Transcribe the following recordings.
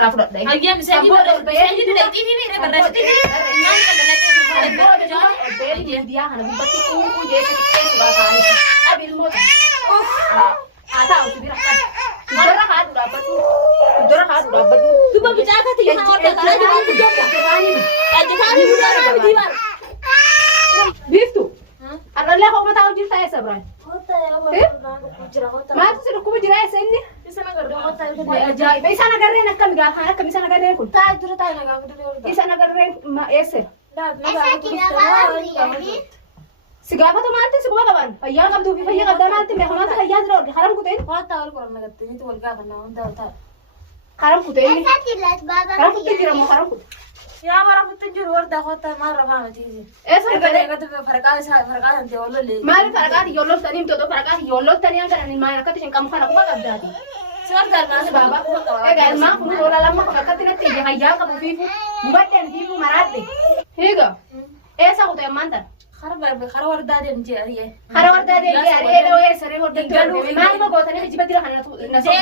رافض ده هيا مساجي ولا مساجي تلاقيني مين برشتي البيت دي انا بنبتي وجيت كيس بقى ابي الموت هاتاو تبي راح درا هاد رابطو تبى بجاكة تيجي خاطر كلا جبان تجمع أجتاني بدارا بديوان بيفتو أنا لا هو متى أوجي فايس أبراهيم ما تصير كوب جراي سني بس أنا قررنا كم جاه أنا كم سنة قررنا كل بس أنا قررنا ما يسر سجابة ما أنت سبوا كمان فيا قبضوا في فيا قبض ما أنت مهما تفيا زلوا حرام كتير حرام كتير حرام كتير كرام حرام كتير يا مرة بتنجر وردة خطة مرة ما تيجي إيه صار كده كده فرقات أنت والله ليه ما أعرف فرقات يولو تاني متى فرقات يولو تاني أنا كان ما يركض عشان كم خانة كم قبضاتي صار ده بابا إيه قال ما كنا ولا لما فرقات نتيجة هيا كم فيفو مبتدئ فيفو مراتي هيجا إيه صار كده ما أنت خرب وردة دي نجي أريه خرا وردا دي أريه لو إيه سري وردا قالوا ما أنا بقول تاني بيجي بدري خانة نسوي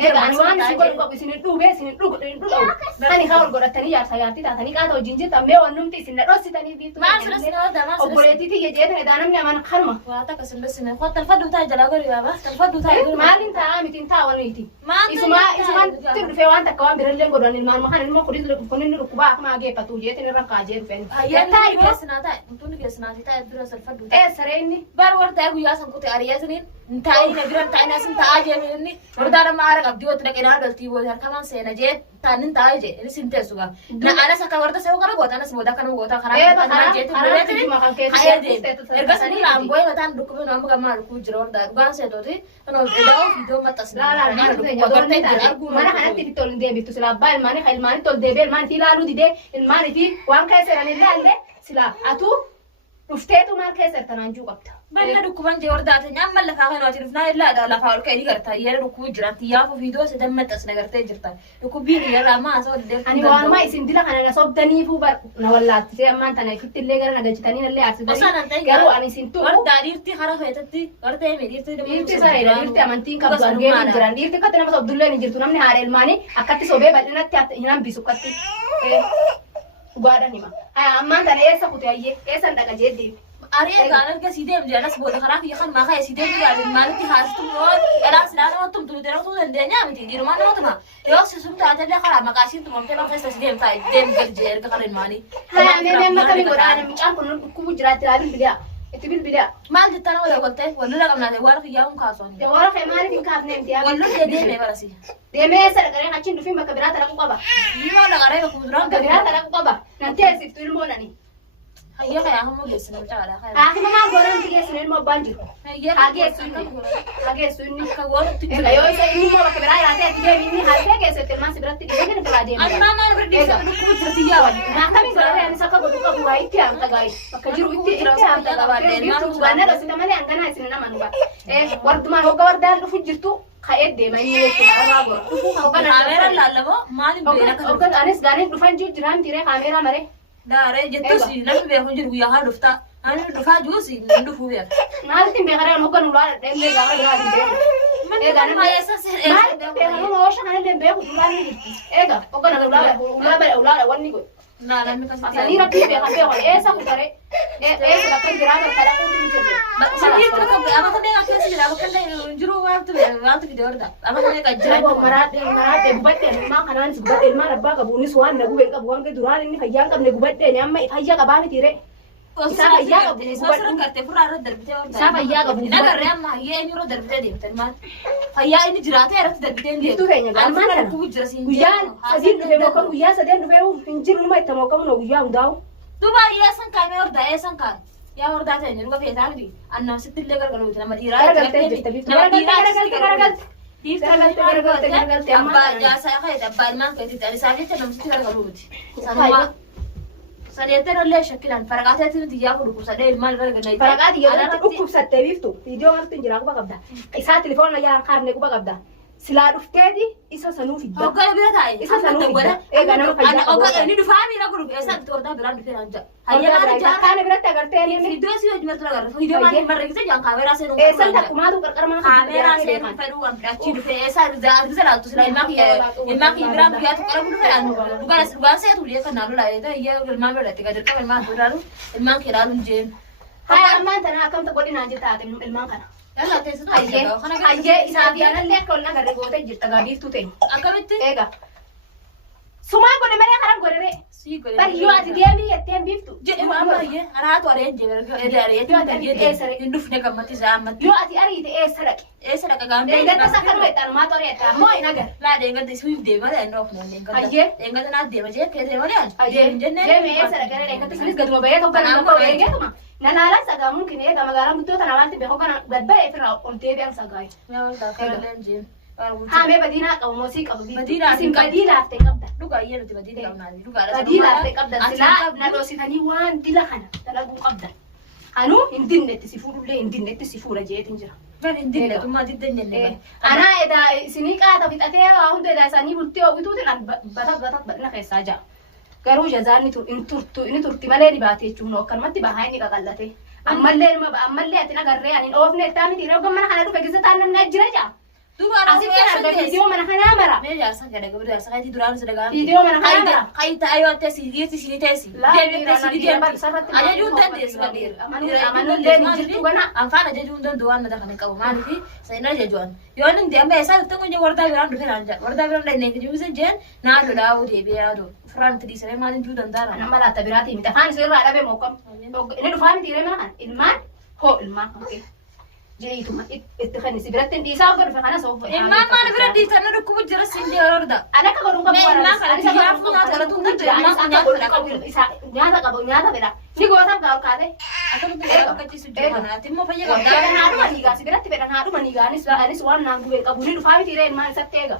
إيه قال وأنا سيقول لك بسنين دو بسنين دو أنا خاول قرأت تاني يا سيارتي تاني كاتو جنجي تامي ونمتي سنة روسي تاني بيتو ما أسرس هذا ما أسرس أبوريتي تيجي جيت هذا أنا مني أنا خرمة واتك سنبس خط الفدو تاج لا قري بابا الفدو تاج ما أنت عامي تنتا ونيتي ما إسمع تدري وأنت كمان برلين قرآن المال ما خان المخرج لكونين ركوبا ما جي بتو جيت نرقع جيت فين يا تاي بس ناتا أنتوني كيس ناتي تاي درس الفدو إيه سريني بار ورد أبو ياسم كنت أرياسني نتاي نبيرن تاي ناس نتاي مني ورد أنا ما أعرف أبدي وترك أنا دلتي وهر كمان سنة جيت تاني نتاي جي إني سنتة سوغا نا أنا سكا ورد سوغا كنا بوتا أنا سمودا كنا بوتا خراب أنا جيت خراب ما كان كيس إرجعني لام بوي وتان ركوب نام كمان ركوب جرور دا رجعان سيدوري أنا إداو فيديو ما تسلا لا ما أنا خنت تقول دي بيتو سلا باي الماني خيل الماني تقول دي الماني في لا رودي دي الماني في وان كيسر أنا اللي سلا أتو رفتيتو ما كيسر تنانجو قبته بنا ركوبان جي وردات نعمل لك هاي نواتي رفنا لا لا فاول كيني قرتا يا ركوب جرات يا فيديو سدم تسنا قرتا جرتا ركوبين يا ما سو دي أنا وأنا ما يسندي لك أنا صوب تاني فو بر نولات زي ما أنت أنا كنت اللي قرنا جتاني اللي أرسل بس أنا تاني قالوا أنا سنتو وردا ديرتي خرا هيتتي وردا ميرتي ديرتي ساري ديرتي أمانتين كابس أرجع جران ديرتي كتنا بس عبد الله نجرتو نمني هاري الماني أكتي صوبي بدنا تيات هنام بيسوكتي وقاعدة نما أما أنت أنا إيش أقول تيجي إيش أنت كجدي أريه قالوا لك سيدي مجانا سبوت خراك يخن ما خي سيدي قال المالتي هاستم نور أنا سلانة وتم تلو ترى تقول الدنيا متي دير ما نوتما يوم سسم تعال تلا خرا ما كاسين تمام تلا فاس سيدي متاي دين قرجير كخر الماني أنا ما كمي قرآن مش عارف كنون كم جرات تلابين بليا تبين بليا ما أنت ترى ولا قلت ولا لا قمنا ورق يوم كاسوني يا ورا في مالي في كاف نمتي ولا دي ما برسي دي ما يسر قرين عشان في مكبرات أنا قبا ما ولا قريبا كودران مكبرات أنا قبا ننتهي سيفتو الموناني هيا خيا هم جالسين بتاعنا خير آخر ما قرآن تيجي سنين ما بانجر هيا حاجة سني كقول تجي أيوة يسوي ما مكبرات راتي تيجي مني حاجة كيسة كلمة سبرت تيجي من كلادي أنا ما بردي سبب كودرتيا ولا ما كمي قرآن أنا سكوا بدو كبوا هاي أم تجاري مكجرو إنتي أم تجاري بيتو أنا لو سيدا مالي أنغنا سننا منوبا ورد ما هو قوردان فجرتو خير دي ما يجي كمارا بورا كاميرا لا لا ما نبي أوكي أنا سجاني دفن جو جرام تيري كاميرا مري داره جتوسي نحن بيخرج ويا هذا دفتا أنا دفع جوسي ندفع ويا ما لتين بيخرج أنا هكذا نولا دم لي جاوا جاوا دم من ما يساس ما لتين بيخرج أنا وش أنا دم بيخرج نولا نيجي إيه هكذا نولا واني قول لا لا مكسر أصلي ربي بيخرج إيه سكوتري إيه سبكان جرام كذا كنت مجرد سبيل تلقى أما كده أكيد سجل أما كده نجرو وقت في دور ده أما كده كجرا مرات ببتة ما كمان سببت ما ربّا كبوني سوان نقول كبوان كدوران إني خيال كم نقبت إني أما خيال كباني تيري سافا يا أبو سافر كرت فرار دربته سافا يا أبو أنا كريم ما هي إني رو دربته دي بترمان هيا إني جراته أرت دربته دي itu kayaknya أنا mana أنا كوب جراسين hujan sedih nu bebo kan hujan sedih nu bebo pincir nu mai tamo kamu nu hujan dau دوبا يا سان كامي وردا يا سان كان يا وردا تاني نروح في ثاني أنا ست اللي قالوا لنا ما ديرا أبا جا سايخة أبا ما كنت تاني ساكت أنا مست قالوا لي سنيتر اللي شكلان فرقات تنتي يا فلوس سدي المال رجع نيت فرقات يا أنا أكتب ستة بيفتو فيديو مرتين جرا كوبا قبدا إسات تليفون لا يا خارج نكوبا قبدا silaa dhufteeti isa sanuu fidda. Oggala bira taa'e. Isa sanuu fidda. Egaa nama fayyaa qabu. Oggala inni dhufaa miira guruf eessatti tordaa biraan dhufee naan ja'a. Hayyaa maal kana biratti agartee ni Iddoo si hojii martuu agarra. Iddoo maal marreessee jaan kaameeraa seenuu. eessan takkumaatu qarqara mana Kaameeraa seenuu fedhuu waan fidachii dhufee eessaa argisa laattu sila ilmaa kiyya biraan guyyaa tokko dhabuu dhufee dhugaan seetu biyya kan naalu laayee iyya ilmaan biratti gadi dirqama ilmaan tuudhaalu ilmaan kee laaluun jeen. Haa ammaan tana akkamta godhinaan jirtaate ilmaan kana. Hayyee isaa fi anallee akka ol nagarre gootee jirta gaadiiftuu ta'e. Akkamitti? Egaa. Sumaa godhe malee karaa godhere. Bari yoo ati deemii jetteen biiftu. Jedhama ammayyee haraatu areejje areejje hin dhufne gammatti isaa ammatti. Yoo ati ariite eessa dhaqe? Eessa dhaqa gaamte? Deengata isa kan weexxaan maatu ari'atta ammoo hin agarre. Laa deengata isuuf deema ta'e inni ofne deengata. Hayyee. Deengata naaf deema jee kee deema lee Hayyee. Deeme eessa dhaqee deengata isinis gaduma bahee tokko nama koo eegeetuma. Nalaalaan sagaa mungkin eega magaalaan guddoo tana waanti beeku kana gad ba'ee ofirraa ol deebi'an sagaa'e. Haamee badiinaa qabu moosii qabu. Isin badii laaftee qabda. Dhugaa iyyee nuti badii qabnaa. Badii laaftee qabdan silaa na dhoositanii waan dila kana dalaguu qabdan. Anuu hin dinnetti si fuudhullee hin dinnetti si fuudha jeetiin jira. Hin dinnetummaa didda hin jenne. Anaa edaa isinii qaata fixatee waa hunda edaa isaanii bultee oogituutiin an batat badhina keessaa ja'a. Garuu jazaan inni turti malee dhibaate jechuun akkanumatti bahaa inni qaqallate. Ammallee ati nagarree ani oofne itti miti yeroo mana kana dhufe keessa taa'an namni jira ja'a. Asitti argaa viidiyoo mana kanaa mara. Mee jaarsa gada gabra jaarsa kayti duraan isa dagaa. Viidiyoo mana kanaa mara. Kayti ayoo teesi dhiirti sini teesi. Deemte sini deemti. Ajajuun dandeessu badeera. Amanullee ni jirtu kana. Afaan ajajuun danda'u waan nata kana qabu maaliif sayin ajajuun. Yoo inni deemee isaa dhufte kun wardaa biraan dhufe naan jaa. Wardaa biraan dhaqnee kijuu isa jeen naa lolaa'uu deebi'ee yaadu. Furaan itti dhiisanii maaliin juu danda'a. Nama laata biraatii miti afaan isa irraa dhabee mookam. Inni dhufaa miti yeroo mana kana ilmaan hoo ilmaan kan Jayituma itti kan isi biratti dhiisaa oga dhufe kana soofu. Ilmaan maal bira dhiisan dhukkubu jira siin jeerorda. Ana akka godhuun qabu ilmaan kana xiyyaafuu nyaata godhatuun danda'e ilmaan nyaata qabu nyaata fedha. Ni gootaaf gaa olkaate. Akkamitti akkasiisu jiru kanaati immoo fayyaa qabda. Fedhan haadhuma niigaa si biratti fedhan haadhuma niigaa anis waan naan gubee qabu ni dhufaa miti ilmaan isatti eega.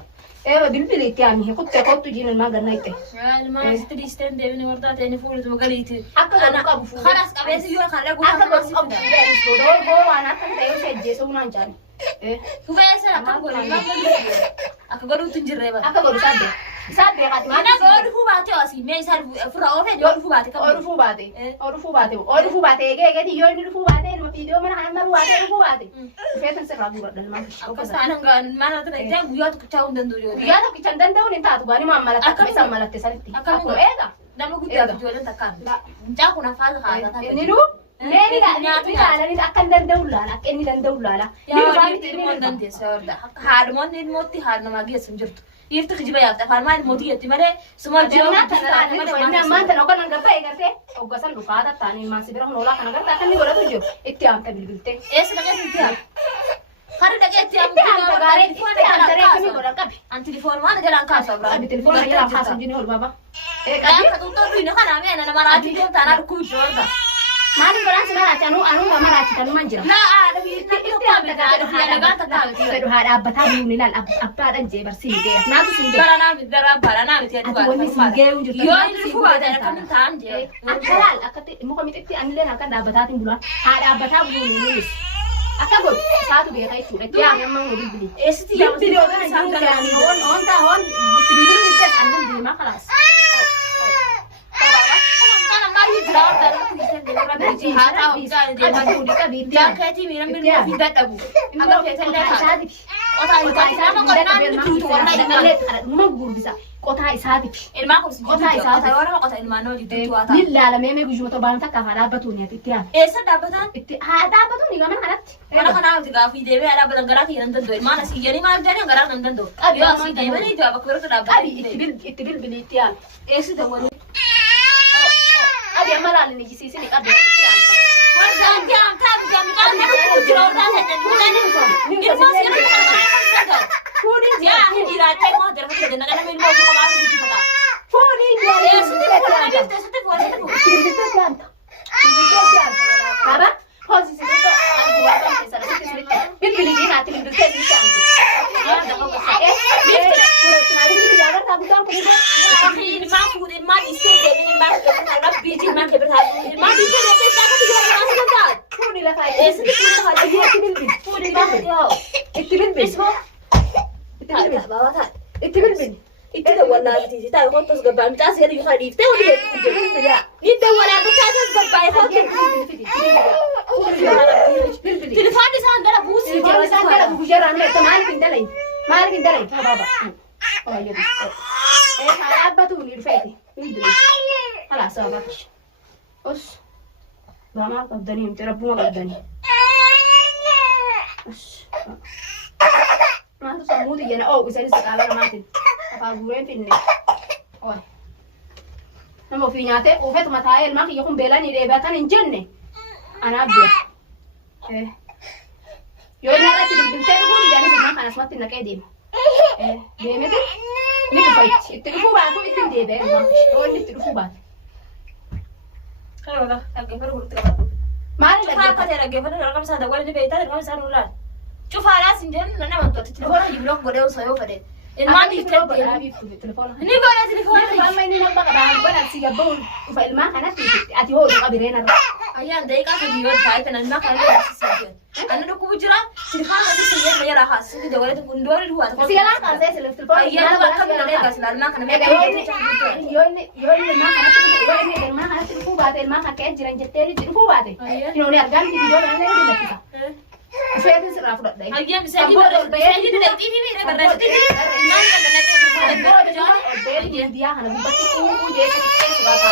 Bilbili itti aami kuttee kottu jiin ilmaan ganna itte. Ilmaan sitti dhiisteen deebine wardaa ta'e ni fuudhatu magaliiti. Akka godhu qabu fuudhu. Kanas qabeessi yoo kan dhagu akka godhu qabu fuudhu. Hoo waan akka ta'e yoo ejjeessu naan jaani. Kubeessa akka godhu akka godhuutu hin jirre bara. Akka godhu sabbee. Sabbee qaati. Mana godhu baate asii mee isaa fura oofee yoo dhufuu baate qabu. Dhufuu baate. Dhufuu baate. Dhufuu baate eegee yoo inni dhufuu baate ilma viidiyoo mana kana maru baate dhufuu baate. Dhufeetan sirraa guuradha ilmaan. Akkasaan hangaan mana tana itti guyyaa tokko chaa'uu hin danda'u yoo. Guyyaa tokko hin danda'uun hin taatu gaani maan malatte akkamitti malatte sanitti. Akkamitti eega. Nama guddaa ijoolleen takkaan. Mucaa kun afaan haasaa inni duu. Neeni ilaalanii akka hin danda'u laala akka inni danda'u laala. Yaa ilmoo dandeessa horda. Haadhumoonni ilmootti haadha namaa geessu hin jirtu. Dhiirti kijiba yaafta afaan maal mootii jetti malee suma jiruu ammaan tana oga nan gabba eegartee oggasan dhufaa tattaanii maasi bira hoolaa kana gartaa akka inni godhatu jiru itti aamta bilbiltee. Eessa dhaqee itti aamta? Harri dhaqee itti aamta gaarii itti aamta reekimii godhan qabi. An tilifoon jalaan kaasu abiraan. Qabi tilifoon jalaan kaasu jini ol baaba. Qabi katuutoo duwina kana mee nama raatii deemtaa naa dhukkuu itti horda. Maalin godhan si maraachi anuu maraachi tanuu man jira. Laa aada itti aamta dhagaan tattaamti. Fedhu haa dhaabbataa bu'uun ilaal abbaadhan jee barsiin geera. Naatu siin geera. Bara naamti dara bara naamti yaa dhugaa. Wanni siin geeru jirtu. Yoo inni dhufuu baate akkamiin ta'an jee. Akka laal akkatti muka mixatti anillee akka dhaabbataatiin bulaan haa dhaabbataa bu'uun ilaal. Akka godhu isaatu beeka jechuudha. Yaa namni nu bilbili. Eessatti yaa bilbili yoo ta'an jiru gaanii hoon taa'oon bilbili bittees annan deemaa kalaas. Jaakkeetii miidhaan biroo fi dadhabu. Akka feetallee taate. Qotaa isaatiif. Ilmaan kun qotaa isaatiif. Qotaa qota ilmaan nama jidduutti waa ta'a. Ni ilaalamee mee guyyuma torbaan takka haa dhaabbatu ni itti yaa. Eessa dhaabbataan? Itti haa dhaabbatu ni gama kanatti. Mana kanaaf gaafii deemee dhaabbatan garaa kiyya nan danda'u. Ilmaan asii jedhanii maal jedhanii garaa nan danda'u. Yoo asii deemanii itti bakka yeroo dhaabbatan. Itti bilbilii itti yaa. Eessi dawwalu. Abi amma laalni jisiisini qabdi itti yaamta. Wardaan jaamtaa jaamtaa nama jira wardaan hedduun. Ilmoo sirrii Fuudhin yaa hijiraatee moo darbatte jenna kana ilmoo kuma baatu hijirata. Fuudhin yaa eessatti fuudhata. Baba hosi sirriitti ani bu'aadhaan keessa dhaqee sirriitti bilbilii diinaatti bilbiltee sirriitti aantu. Ilmaan fuudhe ilmaan istee deebiin ilmaan rabbii ilmaan kebirtaa ilmaan istee deebiin ilmaan kebirtaa ilmaan kebirtaa. Fuudhi lafaa eessatti fuudhi lafaa itti bilbil. Fuudhi ilmaan kebirtaa. Itti bilbil. والله تيجي تاي خط تسقب عم تاسي هذه يخلي يفتح ودي نيدا ولا بتاسي تسقب باي خط تلفوني سان دلا بوسي تلفوني سان دلا بوجرا أنا تمالك إندلي مالك إندلي بابا يدي إيه أبتوني رفيتي خلاص أبغاش بس ما قدني تربوا قدني بس ما تصمودي أنا أو إذا لسه على رماتي أفاجورين في النت أوه نمو في نياته وفت متاعي ما يكون بلاني ريباتان الجنة أنا أبدأ إيه يوم نراتي بالتليفون اللي أنا ما أنا سمعت إنك قديم إيه ديمتي نكفيت التليفون بعته إنت ديبه ما فيش هو اللي التليفون بعته خير والله أجيبه له ما شوف هاكا ترى أجيبه له رقم ساده ولا نبيته رقم ساده ولا شوف على سنجن أنا ما أنت التليفون يجيب لك بدأ وصيو فده الماضي تليفون ني ولا تليفون ما إني نبغى بعد بنا سيجابون فالما أنا أتي هو يقابلنا أيام دقيقة فيديو فايت أنا ما كان أنا لو كوجرا تليفون هذا سيجي يلا خاص سيجي دورة تكون دورة هو سيجي كان زي التليفون أيام ما كان لا بس لا ما كان يوني ما كان تليفون بعد ما كان كأجرا جتري تليفون بعد يوني أرجع في فيديو أنا اللي لكيسا فيها تسرع فرد ده أيام سيجي سيجي دلتي في مين برا تيجي ما كان لا dia hana bubati ku je sa ke su ba ta